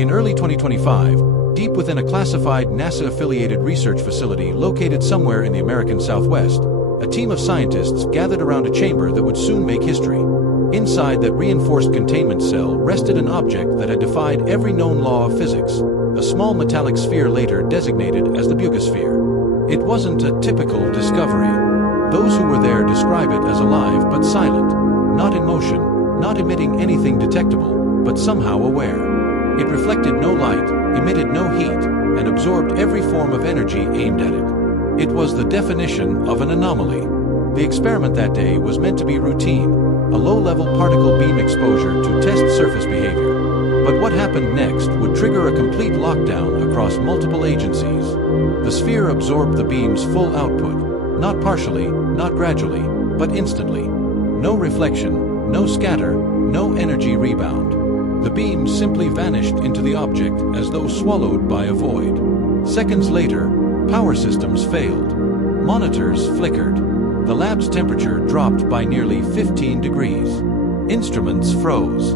In early 2025, deep within a classified NASA-affiliated research facility located somewhere in the American Southwest, a team of scientists gathered around a chamber that would soon make history. Inside that reinforced containment cell rested an object that had defied every known law of physics, a small metallic sphere later designated as the Buga Sphere. It wasn't a typical discovery. Those who were there describe it as alive but silent, not in motion, not emitting anything detectable, but somehow aware. It reflected no light, emitted no heat, and absorbed every form of energy aimed at it. It was the definition of an anomaly. The experiment that day was meant to be routine, a low-level particle beam exposure to test surface behavior. But what happened next would trigger a complete lockdown across multiple agencies. The sphere absorbed the beam's full output, not partially, not gradually, but instantly. No reflection, no scatter, no energy rebound. The beam simply vanished into the object as though swallowed by a void. Seconds later, power systems failed. Monitors flickered. The lab's temperature dropped by nearly 15 degrees. Instruments froze.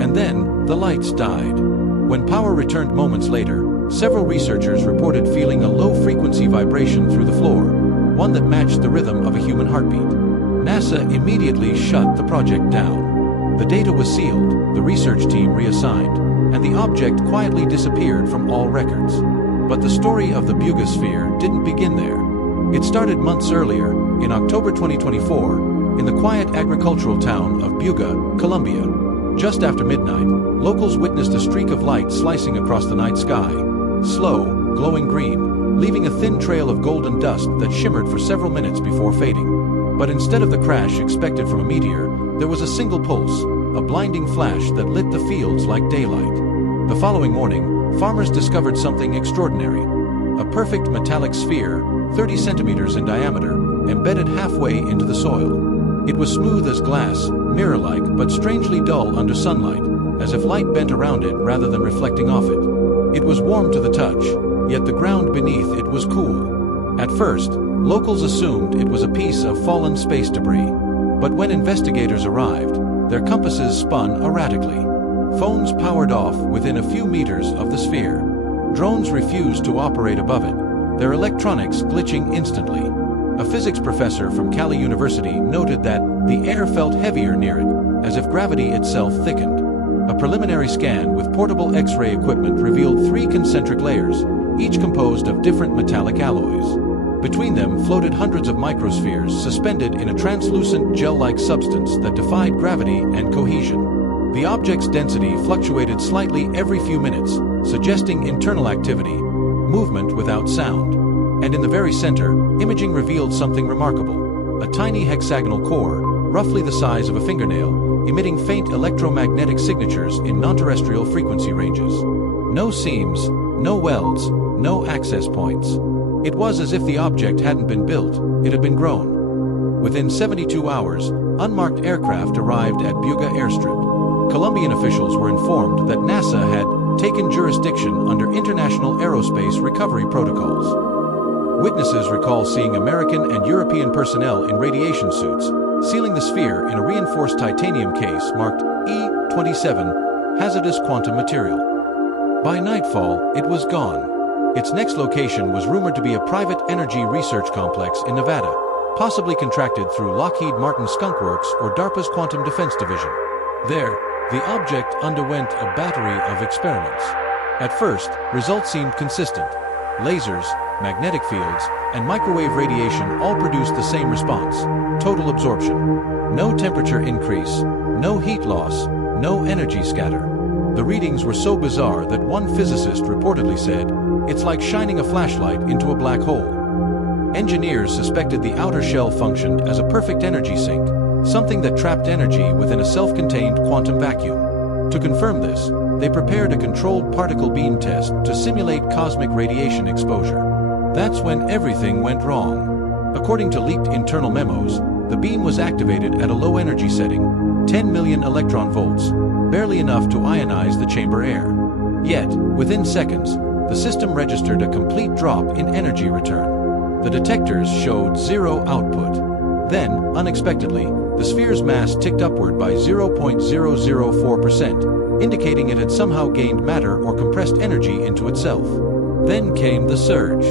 And then, the lights died. When power returned moments later, several researchers reported feeling a low-frequency vibration through the floor, one that matched the rhythm of a human heartbeat. NASA immediately shut the project down. The data was sealed, the research team reassigned, and the object quietly disappeared from all records. But the story of the Buga Sphere didn't begin there. It started months earlier, in October 2024, in the quiet agricultural town of Buga, Colombia. Just after midnight, locals witnessed a streak of light slicing across the night sky. Slow, glowing green, leaving a thin trail of golden dust that shimmered for several minutes before fading. But instead of the crash expected from a meteor, there was a single pulse, a blinding flash that lit the fields like daylight. The following morning, farmers discovered something extraordinary. A perfect metallic sphere, 30 centimeters in diameter, embedded halfway into the soil. It was smooth as glass, mirror-like, but strangely dull under sunlight, as if light bent around it rather than reflecting off it. It was warm to the touch, yet the ground beneath it was cool. At first, locals assumed it was a piece of fallen space debris. But when investigators arrived, their compasses spun erratically. Phones powered off within a few meters of the sphere. Drones refused to operate above it, their electronics glitching instantly. A physics professor from Cali University noted that the air felt heavier near it, as if gravity itself thickened. A preliminary scan with portable X-ray equipment revealed 3 concentric layers, each composed of different metallic alloys. Between them floated hundreds of microspheres suspended in a translucent gel-like substance that defied gravity and cohesion. The object's density fluctuated slightly every few minutes, suggesting internal activity, movement without sound. And in the very center, imaging revealed something remarkable. A tiny hexagonal core, roughly the size of a fingernail, emitting faint electromagnetic signatures in non-terrestrial frequency ranges. No seams, no welds, no access points. It was as if the object hadn't been built, it had been grown. Within 72 hours, unmarked aircraft arrived at Buga airstrip. Colombian officials were informed that NASA had taken jurisdiction under international aerospace recovery protocols. Witnesses recall seeing American and European personnel in radiation suits, sealing the sphere in a reinforced titanium case marked E-27, hazardous quantum material. By nightfall, it was gone. Its next location was rumored to be a private energy research complex in Nevada, possibly contracted through Lockheed Martin Skunk Works or DARPA's Quantum Defense Division. There, the object underwent a battery of experiments. At first, results seemed consistent. Lasers, magnetic fields, and microwave radiation all produced the same response: total absorption. No temperature increase, no heat loss, no energy scatter. The readings were so bizarre that one physicist reportedly said, "It's like shining a flashlight into a black hole." Engineers suspected the outer shell functioned as a perfect energy sink, something that trapped energy within a self-contained quantum vacuum. To confirm this, they prepared a controlled particle beam test to simulate cosmic radiation exposure. That's when everything went wrong. According to leaked internal memos, the beam was activated at a low energy setting, 10 million electron volts, barely enough to ionize the chamber air. Yet, within seconds, the system registered a complete drop in energy return. The detectors showed zero output. Then, unexpectedly, The sphere's mass ticked upward by 0.004%, indicating it had somehow gained matter or compressed energy into itself. Then came the surge.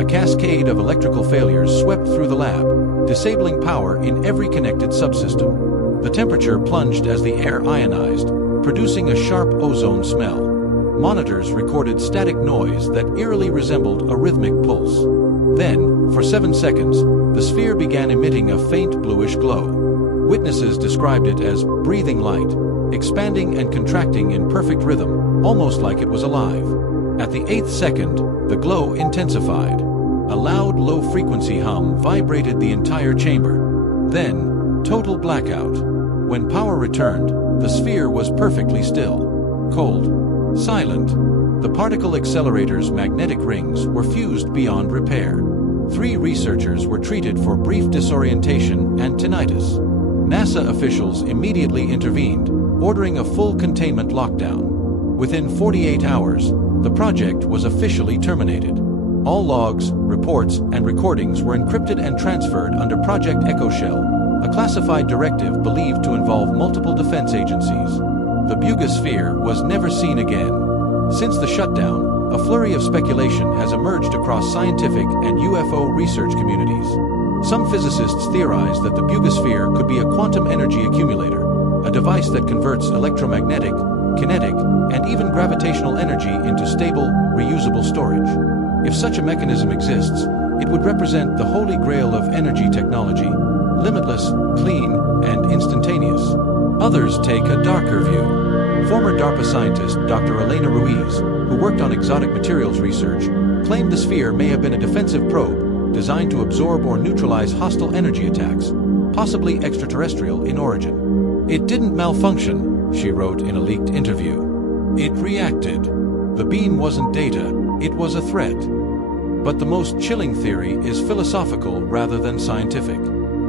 A cascade of electrical failures swept through the lab, disabling power in every connected subsystem. The temperature plunged as the air ionized, producing a sharp ozone smell. Monitors recorded static noise that eerily resembled a rhythmic pulse. Then, for 7 seconds, the sphere began emitting a faint bluish glow. Witnesses described it as breathing light, expanding and contracting in perfect rhythm, almost like it was alive. At the 8th second, the glow intensified. A loud, low-frequency hum vibrated the entire chamber. Then, total blackout. When power returned, the sphere was perfectly still. Cold. Silent. The particle accelerator's magnetic rings were fused beyond repair. 3 researchers were treated for brief disorientation and tinnitus. NASA officials immediately intervened, ordering a full containment lockdown. Within 48 hours, the project was officially terminated. All logs, reports, and recordings were encrypted and transferred under Project EchoShell, a classified directive believed to involve multiple defense agencies. The Buga Sphere was never seen again. Since the shutdown, a flurry of speculation has emerged across scientific and UFO research communities. Some physicists theorize that the Buga Sphere could be a quantum energy accumulator, a device that converts electromagnetic, kinetic, and even gravitational energy into stable, reusable storage. If such a mechanism exists, it would represent the holy grail of energy technology, limitless, clean, and instantaneous. Others take a darker view. Former DARPA scientist Dr. Elena Ruiz, who worked on exotic materials research, claimed the sphere may have been a defensive probe designed to absorb or neutralize hostile energy attacks, possibly extraterrestrial in origin. "It didn't malfunction," she wrote in a leaked interview. "It reacted. The beam wasn't data, it was a threat." But the most chilling theory is philosophical rather than scientific.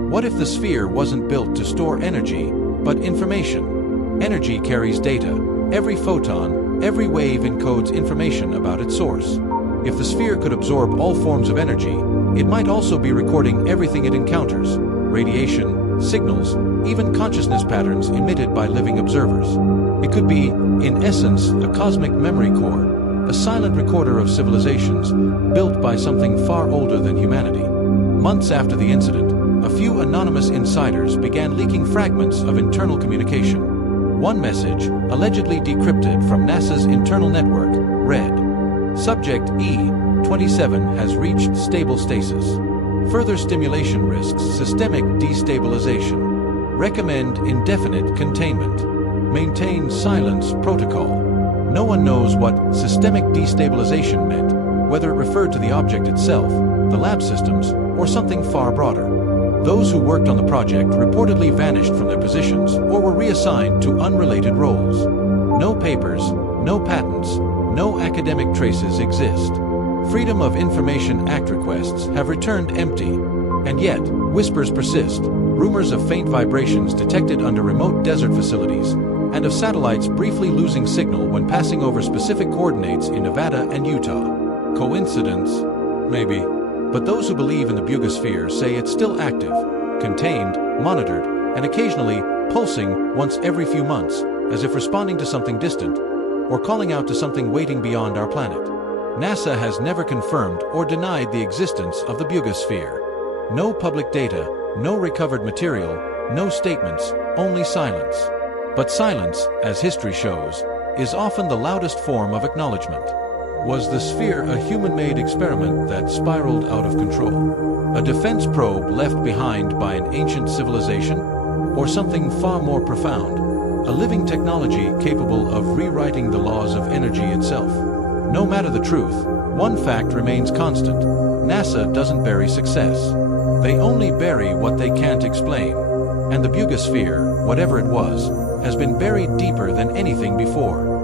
What if the sphere wasn't built to store energy, but information? Energy carries data. Every photon, every wave encodes information about its source. If the sphere could absorb all forms of energy, it might also be recording everything it encounters: radiation, signals, even consciousness patterns emitted by living observers. It could be, in essence, a cosmic memory core, a silent recorder of civilizations, built by something far older than humanity. Months after the incident, a few anonymous insiders began leaking fragments of internal communication. One message, allegedly decrypted from NASA's internal network, read, "Subject E-27 has reached stable stasis. Further stimulation risks systemic destabilization. Recommend indefinite containment. Maintain silence protocol." No one knows what systemic destabilization meant, whether it referred to the object itself, the lab systems, or something far broader. Those who worked on the project reportedly vanished from their positions or were reassigned to unrelated roles. No papers, no patents, no academic traces exist. Freedom of Information Act requests have returned empty. And yet, whispers persist, rumors of faint vibrations detected under remote desert facilities, and of satellites briefly losing signal when passing over specific coordinates in Nevada and Utah. Coincidence? Maybe. But those who believe in the Buga Sphere say it's still active, contained, monitored, and occasionally pulsing once every few months, as if responding to something distant, or calling out to something waiting beyond our planet. NASA has never confirmed or denied the existence of the Buga Sphere. No public data, no recovered material, no statements, only silence. But silence, as history shows, is often the loudest form of acknowledgement. Was the sphere a human-made experiment that spiraled out of control? A defense probe left behind by an ancient civilization? Or something far more profound? A living technology capable of rewriting the laws of energy itself? No matter the truth, one fact remains constant. NASA doesn't bury success. They only bury what they can't explain. And the Buga Sphere, whatever it was, has been buried deeper than anything before.